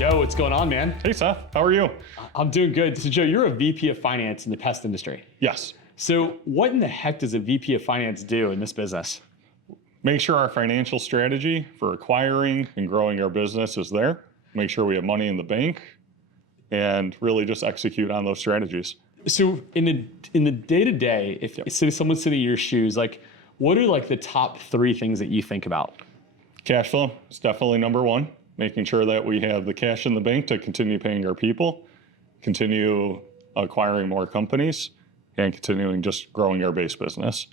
Joe, what's going on, man? Hey, Seth. How are you? I'm doing good. So, Joe, you're a VP of Finance in the pest industry. Yes. So, what in the heck does a VP of Finance do in this business? Make sure our financial strategy for acquiring and growing our business is there. Make sure we have money in the bank and really just execute on those strategies. So, in the day-to-day, if someone's sitting in your shoes, like, what are like the top 3 things that you think about? Cash flow is definitely number one. Making sure that we have the cash in the bank to continue paying our people, continue acquiring more companies, and continuing just growing our base business.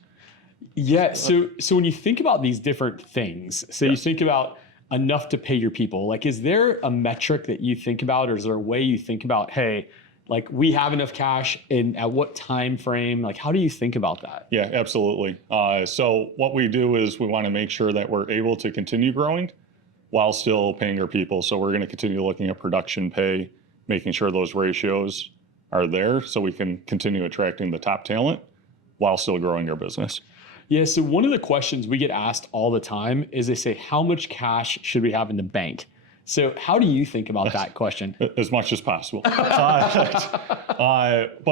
Yeah. So when you think about these different things, you think about enough to pay your people, like, is there a metric that you think about, or is there a way you think about, hey, like, we have enough cash, and at what time frame? Like, how do you think about that? Yeah, absolutely. So what we do is we want to make sure that we're able to continue growing while still paying our people. So we're going to continue looking at production pay, making sure those ratios are there so we can continue attracting the top talent while still growing our business. Yeah, so one of the questions we get asked all the time is they say, how much cash should we have in the bank? So how do you think about that question? As much as possible. But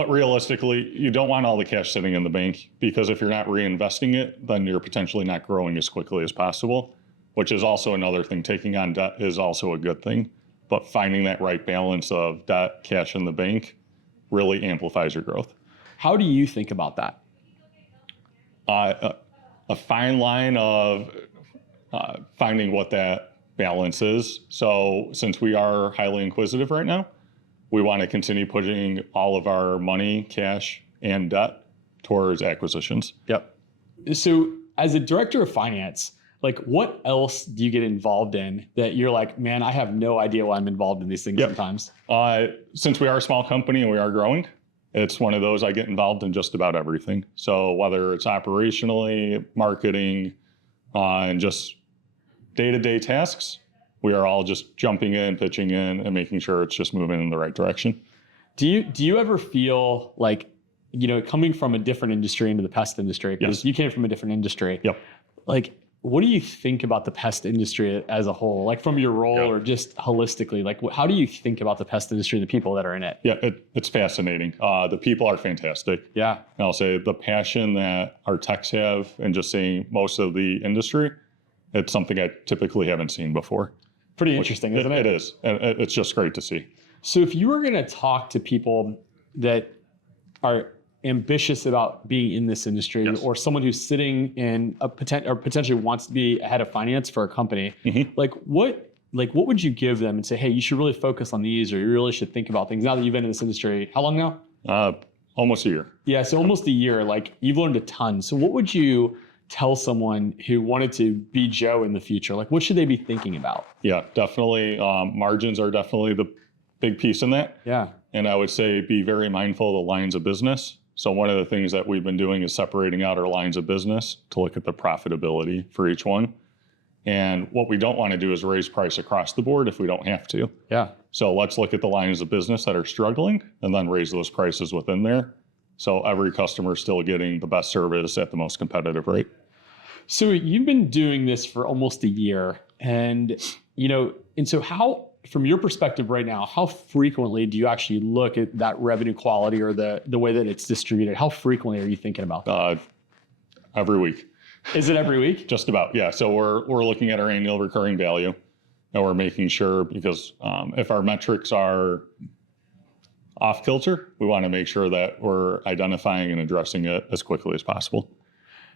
realistically, you don't want all the cash sitting in the bank, because if you're not reinvesting it, then you're potentially not growing as quickly as possible, which is also another thing. Taking on debt is also a good thing, but finding that right balance of debt, cash in the bank really amplifies your growth. How do you think about that? A fine line of finding what that balance is. So since we are highly inquisitive right now, we want to continue putting all of our money, cash, and debt towards acquisitions. Yep. So as a director of finance, like, what else do you get involved in that you're like, man, I have no idea why I'm involved in these things sometimes? Since we are a small company and we are growing, it's one of those I get involved in just about everything. So whether it's operationally, marketing, and just day-to-day tasks, we are all just jumping in, pitching in, and making sure it's just moving in the right direction. Do you ever feel like, coming from a different industry into the pest industry, because you came from a different industry, like, what do you think about the pest industry as a whole, like from your role or just holistically? Like, how do you think about the pest industry and the people that are in it? Yeah, it's fascinating. The people are fantastic. Yeah. And I'll say the passion that our techs have and just seeing most of the industry, it's something I typically haven't seen before. Pretty interesting, isn't it? It is. And it's just great to see. So if you were going to talk to people that are ambitious about being in this industry, or someone who's sitting in or potentially wants to be a head of finance for a company, like what would you give them and say, hey, you should really focus on these, or you really should think about things now that you've been in this industry? How long now? Almost a year. Yeah, so almost a year. Like, you've learned a ton. So what would you tell someone who wanted to be Joe in the future? Like, what should they be thinking about? Yeah, definitely. Margins are definitely the big piece in that. Yeah. And I would say be very mindful of the lines of business. So one of the things that we've been doing is separating out our lines of business to look at the profitability for each one. And what we don't want to do is raise price across the board if we don't have to. Yeah. So let's look at the lines of business that are struggling and then raise those prices within there. So every customer is still getting the best service at the most competitive rate. So you've been doing this for almost a year, and so how, from your perspective right now, how frequently do you actually look at that revenue quality or the way that it's distributed? How frequently are you thinking about that? Every week. Is it every week? Just about, yeah. So we're looking at our annual recurring value, and we're making sure, because if our metrics are off kilter, we want to make sure that we're identifying and addressing it as quickly as possible.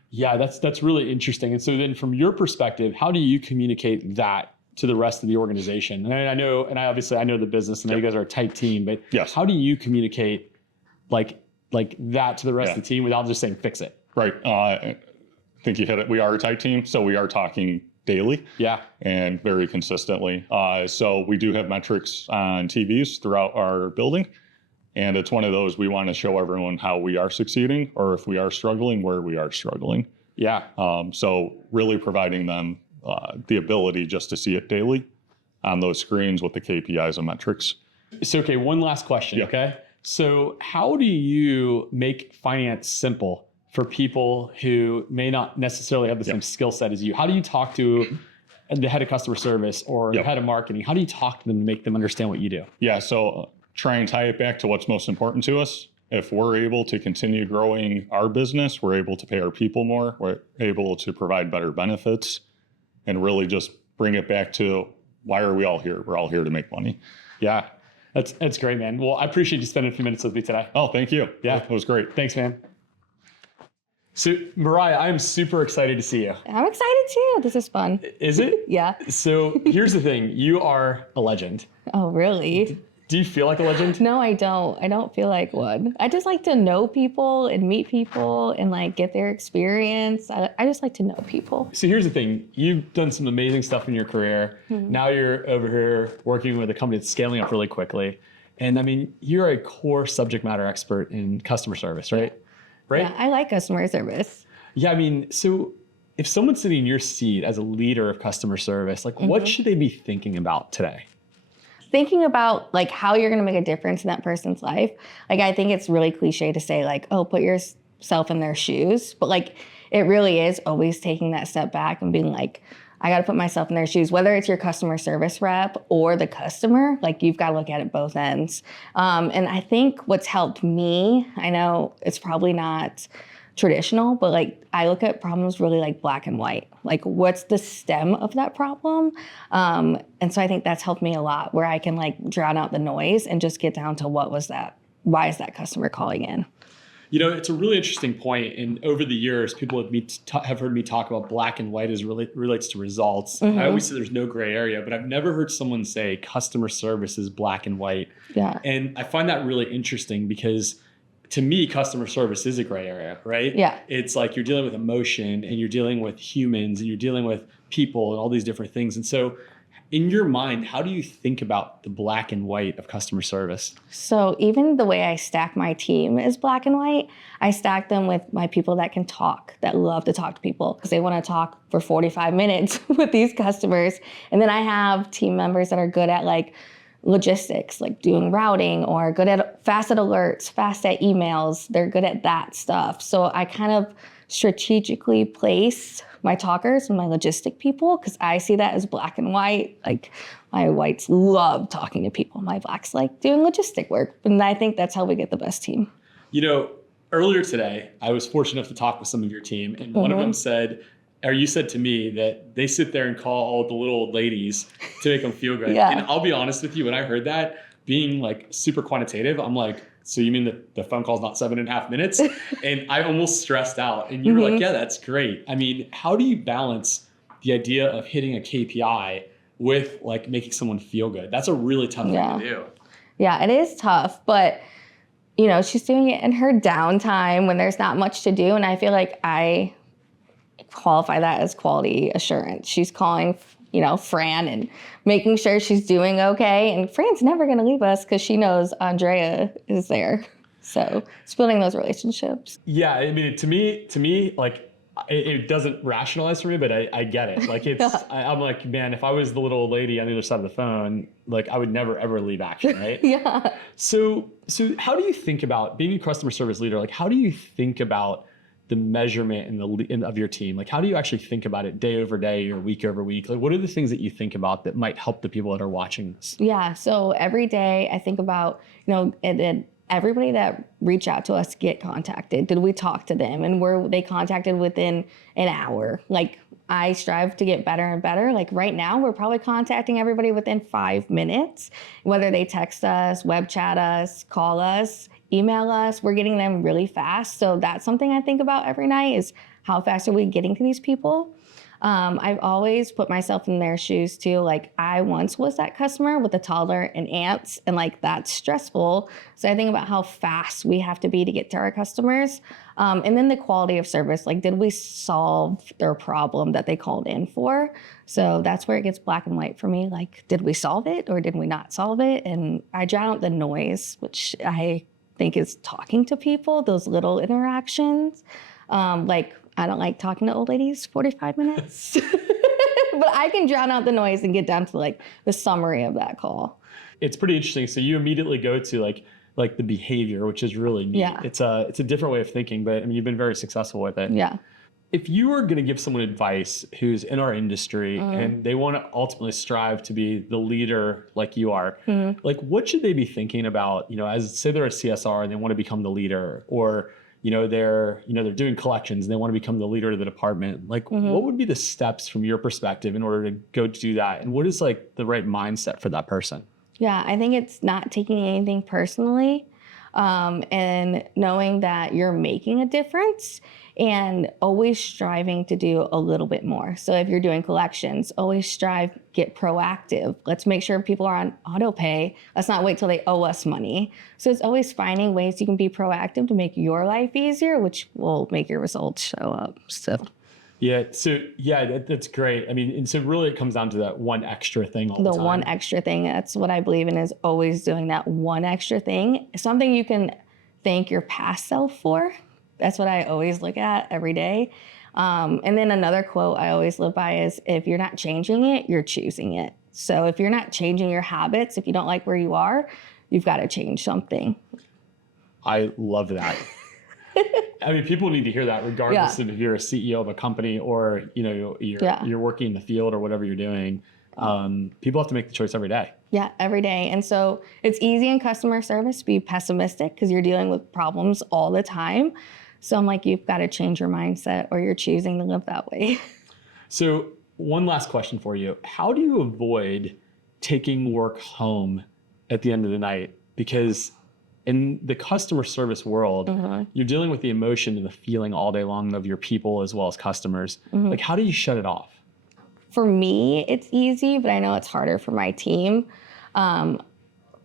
Yeah, that's really interesting. And so then, from your perspective, how do you communicate that to the rest of the organization? And I know the business, and you guys are a tight team, but how do you communicate like that to the rest of the team without just saying fix it? Right. I think you hit it. We are a tight team, so we are talking daily. Yeah. And very consistently. So we do have metrics on TVs throughout our building. And it's one of those, we want to show everyone how we are succeeding, or if we are struggling, where we are struggling. Yeah. So really providing them the ability just to see it daily on those screens with the KPIs and metrics. So, okay, one last question, okay? So how do you make finance simple for people who may not necessarily have the same skill set as you? How do you talk to the head of customer service or the head of marketing, how do you talk to them to make them understand what you do? Yeah, so try and tie it back to what's most important to us. If we're able to continue growing our business, we're able to pay our people more, we're able to provide better benefits, and really just bring it back to why are we all here? We're all here to make money. Yeah, that's great, man. Well, I appreciate you spending a few minutes with me today. Oh, thank you. Yeah, it was great. Thanks, man. So, Mariah, I'm super excited to see you. I'm excited too. This is fun. Is it? Yeah. So here's the thing. You are a legend. Oh, really? Do you feel like a legend? No, I don't. I don't feel like one. I just like to know people and meet people and like get their experience. I just like to know people. So here's the thing. You've done some amazing stuff in your career. Mm-hmm. Now you're over here working with a company that's scaling up really quickly. And I mean, you're a core subject matter expert in customer service, right? Right? Yeah, I like customer service. Yeah, I mean, so if someone's sitting in your seat as a leader of customer service, like what should they be thinking about today? Thinking about like how you're going to make a difference in that person's life. Like, I think it's really cliche to say like, oh, put yourself in their shoes. But like, it really is always taking that step back and being like, I got to put myself in their shoes, whether it's your customer service rep or the customer, like you've got to look at it both ends. And I think what's helped me, I know it's probably not traditional, but like I look at problems really like black and white. Like what's the stem of that problem? And so I think that's helped me a lot, where I can like drown out the noise and just get down to what was that? Why is that customer calling in? You know, it's a really interesting point. And over the years, people have heard me talk about black and white as relates to results. I always say there's no gray area, but I've never heard someone say customer service is black and white. Yeah. And I find that really interesting because to me, customer service is a gray area, right? Yeah. It's like you're dealing with emotion and you're dealing with humans and you're dealing with people and all these different things. And so in your mind, how do you think about the black and white of customer service? So even the way I stack my team is black and white. I stack them with my people that can talk, that love to talk to people because they want to talk for 45 minutes with these customers. And then I have team members that are good at like logistics, like doing routing, or good at fast at alerts, fast at emails. They're good at that stuff. So I kind of strategically place my talkers and my logistic people because I see that as black and white. Like my whites love talking to people. My blacks like doing logistic work. And I think that's how we get the best team. You know, earlier today, I was fortunate enough to talk with some of your team, and one of them said, or you said to me that they sit there and call all the little old ladies to make them feel good. Yeah. And I'll be honest with you, when I heard that, being like super quantitative, I'm like, so you mean that the phone call's not 7.5 minutes? And I almost stressed out. And you were like, yeah, that's great. I mean, how do you balance the idea of hitting a KPI with like making someone feel good? That's a really tough thing to do. Yeah, it is tough, but you know, she's doing it in her downtime when there's not much to do. And I feel like I qualify that as quality assurance. She's calling, you know, Fran and making sure she's doing okay. And Fran's never going to leave us because she knows Andrea is there. So it's building those relationships. Yeah, I mean, to me, like it doesn't rationalize for me, but I get it. Like it's, I'm like, man, if I was the little old lady on the other side of the phone, like I would never ever leave action, right? Yeah. So how do you think about being a customer service leader? Like, how do you think about the measurement of your team? Like, how do you actually think about it day over day or week over week? Like, what are the things that you think about that might help the people that are watching this? Yeah. So every day I think about, you know, and everybody that reach out to us get contacted. Did we talk to them? And were they contacted within an hour? Like, I strive to get better and better. Like right now, we're probably contacting everybody within 5 minutes, whether they text us, web chat us, call us, email us, we're getting them really fast. So that's something I think about every night is how fast are we getting to these people? I've always put myself in their shoes too. Like I once was that customer with a toddler and ants, and like that's stressful. So I think about how fast we have to be to get to our customers. And then the quality of service, like did we solve their problem that they called in for? So that's where it gets black and white for me. Like, did we solve it or did we not solve it? And I drown out the noise, which I think is talking to people, those little interactions. Like, I don't like talking to old ladies 45 minutes, but I can drown out the noise and get down to like the summary of that call. It's pretty interesting. So you immediately go to like the behavior, which is really neat. Yeah. It's a different way of thinking, but I mean, you've been very successful with it. Yeah. if you were going to give someone advice who's in our industry and they want to ultimately strive to be the leader like you are, like what should they be thinking about, as say they're a CSR and they want to become the leader, or, they're doing collections and they want to become the leader of the department. Like what would be the steps from your perspective in order to go do that? And what is like the right mindset for that person? Yeah, I think it's not taking anything personally, and knowing that you're making a difference and always striving to do a little bit more. So if you're doing collections, always strive, get proactive. Let's make sure people are on auto pay. Let's not wait till they owe us money. So it's always finding ways you can be proactive to make your life easier, which will make your results show up. So. Yeah. So that's great. I mean, and so really it comes down to that one extra thing all the time. The one extra thing. That's what I believe in, is always doing that one extra thing. Something you can thank your past self for. That's what I always look at every day. And then another quote I always live by is, if you're not changing it, you're choosing it. So if you're not changing your habits, if you don't like where you are, you've got to change something. I love that. I mean, people need to hear that regardless of if you're a CEO of a company or, you're working in the field or whatever you're doing. People have to make the choice every day. Yeah, every day. And so it's easy in customer service to be pessimistic because you're dealing with problems all the time. So I'm like, you've got to change your mindset, or you're choosing to live that way. So one last question for you. How do you avoid taking work home at the end of the night? Because in the customer service world, you're dealing with the emotion and the feeling all day long of your people as well as customers. Like, how do you shut it off? For me, it's easy, but I know it's harder for my team.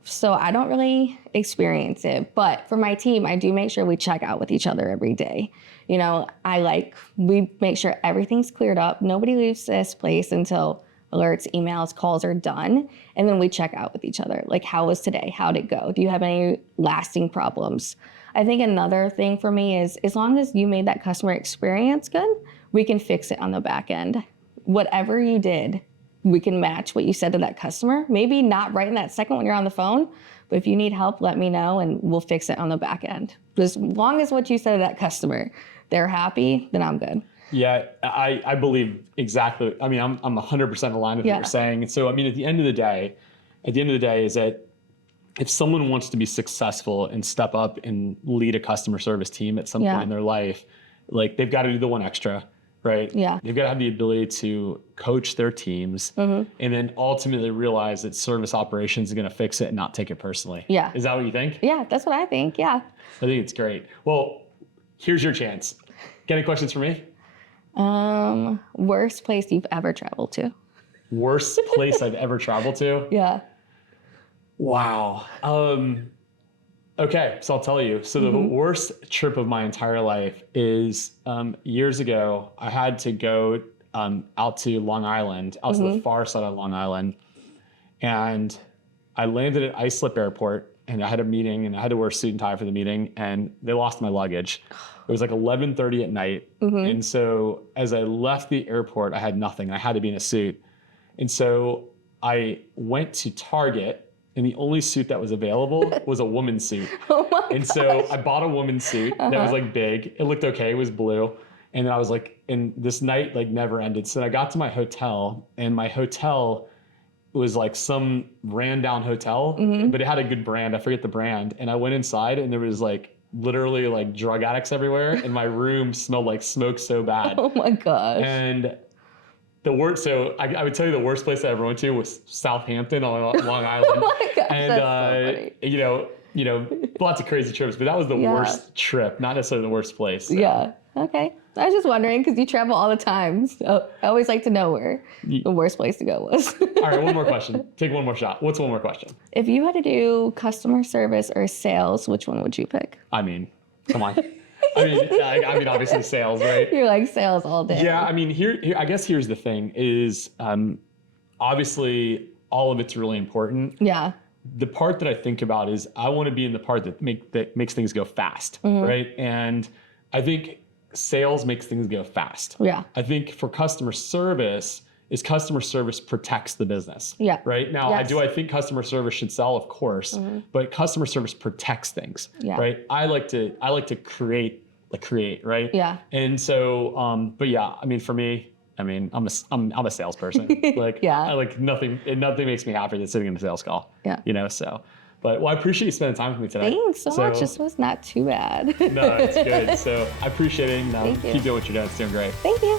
So I don't really experience it. But for my team, I do make sure we check out with each other every day. We make sure everything's cleared up. Nobody leaves this place until alerts, emails, calls are done. And then we check out with each other. Like, how was today? How'd it go? Do you have any lasting problems? I think another thing for me is, as long as you made that customer experience good, we can fix it on the back end. Whatever you did, we can match what you said to that customer. Maybe not right in that second when you're on the phone, but if you need help, let me know and we'll fix it on the back end. As long as what you said to that customer, they're happy, then I'm good. Yeah, I believe exactly. I mean, I'm 100% aligned with what you're saying. So, I mean, at the end of the day is that if someone wants to be successful and step up and lead a customer service team at some point in their life, like, they've got to do the one extra. Right? Yeah. They've got to have the ability to coach their teams and then ultimately realize that service operations is going to fix it and not take it personally. Yeah. Is that what you think? Yeah, that's what I think. Yeah. I think it's great. Well, here's your chance. Got any questions for me? Worst place you've ever traveled to? Worst place I've ever traveled to? Yeah. Wow. Okay, so I'll tell you. So the worst trip of my entire life is years ago. I had to go out to Long Island, out to the far side of Long Island, and I landed at Islip Airport, and I had a meeting, and I had to wear a suit and tie for the meeting, and they lost my luggage. It was like 11:30 at night, and so as I left the airport, I had nothing. I had to be in a suit, and so I went to Target. And the only suit that was available was a woman's suit. Oh my And so I bought a woman's suit that was like big. It looked okay. It was blue. And then I was like, and this night like never ended. So I got to my hotel, and my hotel was like some ran down hotel, but it had a good brand. I forget the brand. And I went inside, and there was like literally like drug addicts everywhere. And my room smelled like smoke so bad. Oh my gosh. And the worst, so I would tell you the worst place I ever went to was Southampton on Long Island. Oh my gosh, and that's so funny. Lots of crazy trips, but that was the worst trip, not necessarily the worst place. So. Yeah. Okay. I was just wondering because you travel all the time. So I always like to know where the worst place to go was. All right, one more question. Take one more shot. What's one more question? If you had to do customer service or sales, which one would you pick? I mean, come on. I mean, obviously sales, right? You're like sales all day. Yeah, I mean, here I guess here's the thing is, obviously all of it's really important. Yeah. The part that I think about is I want to be in the part that makes things go fast, right? And I think sales makes things go fast. Yeah. I think for customer service protects the business. Yeah. Right? Now, Yes. I think customer service should sell, of course, but customer service protects things. Yeah. Right? I like to create like create, right? Yeah. And so, but yeah, I mean, for me, I mean, I'm a salesperson. Like, Yeah. I like nothing makes me happier than sitting in a sales call. Yeah. You know, so, but well, I appreciate you spending time with me today. Thanks so much. This was not too bad. No, it's good. So I appreciate it. Thank you. Keep doing what you're doing. It's doing great. Thank you.